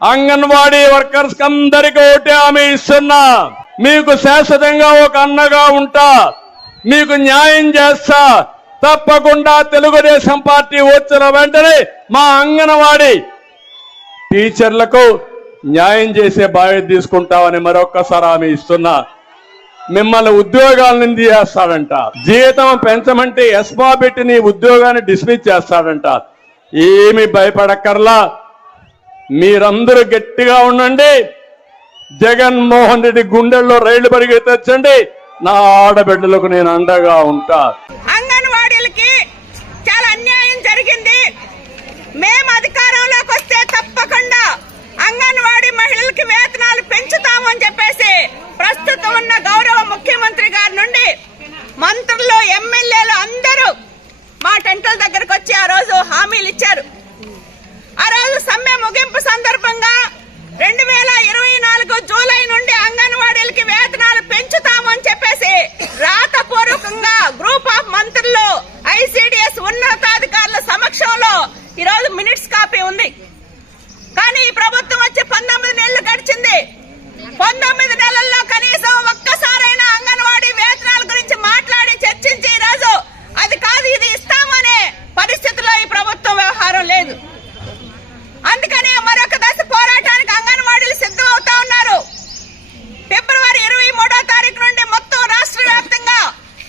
Anganwadi workers అందరికీ ఒకటే హామీ ఇస్తున్నా, మీకు శాశ్వతంగా ఒక అన్నగా ఉంటా, మీకు న్యాయం చేస్తా. తప్పకుండా తెలుగుదేశం పార్టీ వచ్చిన వెంటనే మా అంగన్వాడీ టీచర్లకు న్యాయం చేసే బాధ్యత తీసుకుంటామని మరొక్కసారి హామీ ఇస్తున్నా. మిమ్మల్ని ఉద్యోగాల నుంచి చేస్తాడంట, జీతం పెంచమంటే ఎస్మా పెట్టి నీ ఉద్యోగాన్ని డిస్మిస్ చేస్తాడంట. ఏమి భయపడక్కర్లా, మీరందరూ గట్టిగా ఉండండి. జగన్మోహన్ రెడ్డి గుండెల్లో రైళ్లు పరిగెత్తచ్చండి. నా ఆడబిడ్డలకు నేను అండగా ఉంటా. అంగన్వాడీలకి చాలా అన్యాయం జరిగింది. మేము అధికారంలోకి వస్తే తప్పకుండా అంగన్వాడీ మహిళలకి వేతనాలు పెంచుతామని చెప్పేసి ప్రస్తుతం ఉన్న గౌరవ ముఖ్యమంత్రి గారి నుండి మంత్రులు, ఎమ్మెల్యేలు అందరూ మా టెంట్ల దగ్గరకు వచ్చి ఆ రోజు హామీలు ఇచ్చారు. ఆ రోజు సమ్మె ముగింపు సందర్భంగా 2024 జూలై నుండి అంగన్వాడీలకి వేతనాలు పెంచుతామని చెప్పేసి రాతపూర్వకంగా గ్రూప్ ఆఫ్ మంత్రులు, ఐసిడిఎస్ ఉన్నతాధికారుల సమక్షంలో ఈరోజు మినిట్స్ కాపీ ఉంది. కానీ ఈ ప్రభుత్వం వచ్చి 19 నెలలు గడిచింది. 19 నెలల్లో కనీసం ఒక్కసారైనా అంగన్వాడీ వేతనాల గురించి మాట్లాడి చర్చించి ఈరోజు అది కాదు ఇది ఇస్తామనే పరిస్థితిలో ఈ ప్రభుత్వం వ్యవహారం లేదు. అందుకని మరొక దశ పోరాటానికి అంగన్వాడీలు సిద్ధం అవుతా ఉన్నారు. ఫిబ్రవరి 23వ తారీఖు నుండి మొత్తం రాష్ట్ర వ్యాప్తంగా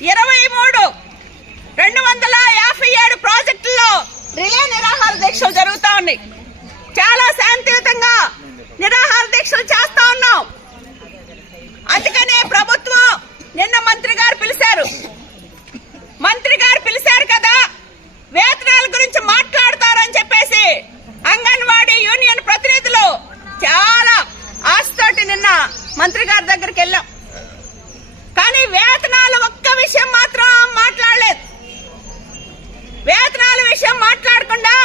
257 ప్రాజెక్టుల్లో రిలే నిరాహార దీక్షలు జరుగుతా ఉన్నాయి. చాలా శాంతియుతంగా నిరాహార దీక్షలు చేస్తా ఉన్నాం. అందుకనే ప్రభుత్వం నిన్న మంత్రి గారు పిలిచారు కదా, వేతనాల గురించి మాట్లాడతారని చెప్పేసి అంగన్వాడీ యూనియన్ ప్రతినిధులు చాలా ఆశతోటి నిన్న మంత్రి గారి దగ్గరికి వెళ్ళాం. కానీ వేతనాల ఒక్క విషయం మాత్రం మాట్లాడలేదు. వేతనాల విషయం మాట్లాడకుండా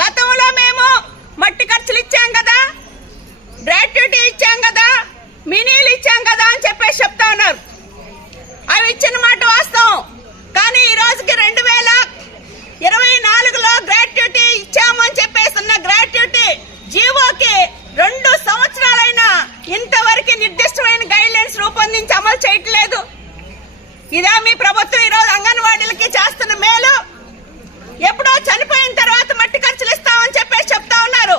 గతంలో మేము మట్టి ఖర్చులు ఇచ్చాం కదా, గ్రాట్యుటీ ఇచ్చాం కదా, మినీలు ఇచ్చాం కదా అని చెప్పేసి చెప్తా ఉన్నారు. అవి ఇచ్చిన మాట వాస్తవం. కానీ ఈ రోజుకి 2024లో గ్రాట్యుటీ ఇచ్చామని చెప్పేసి ఉన్న గ్రాట్యుటీ జీవోకి 2 సంవత్సరాలైనా ఇంతవరకు నిర్దిష్టమైన గైడ్ లైన్స్ రూపొందించి అమలు చేయట్లేదు. ఇదే మీ ప్రభుత్వం ఈరోజు అంగన్వాడీలకి చేస్తున్న మేలు. ఎప్పుడో చనిపోయిన తర్వాత మట్టి ఖర్చులు ఇస్తామని చెప్పేసి చెప్తా ఉన్నారు.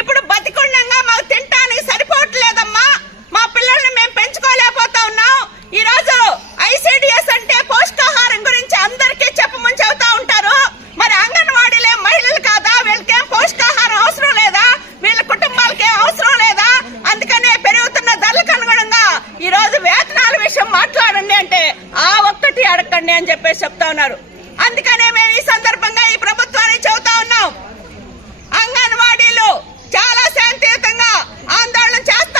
ఇప్పుడు బతికుండంగా మాకు తినడానికి సరిపోవట్లేదమ్మా, మా పిల్లల్ని మేము పెంచుకోలేకపోతా ఉన్నాం. ఈ రోజు ఐసిడిఎస్ అంటే పౌష్టికాహారం గురించి అందరికీ చెప్పమని చెబుతా ఉంటారు. మరి అంగన్వాడీలే మహిళలు కాదా? వీళ్ళకేం పౌష్టికాహారం అవసరం లేదా? వీళ్ళ కుటుంబాలకే అవసరం లేదా? అందుకనే పెరుగుతున్న ధరలకు అనుగుణంగా ఈ రోజు వేతనాల విషయం మాట్లాడండి అంటే ఆ ఒక్కటి అడగండి అని చెప్పేసి చెప్తా ఉన్నారు. అందుకనే మేము ఈ సందర్భంగా ఈ ప్రభుత్వాన్ని చెబుతా ఉన్నాం, అంగన్వాడీలు చాలా శాంతియుతంగా ఆందోళన చేస్తారు.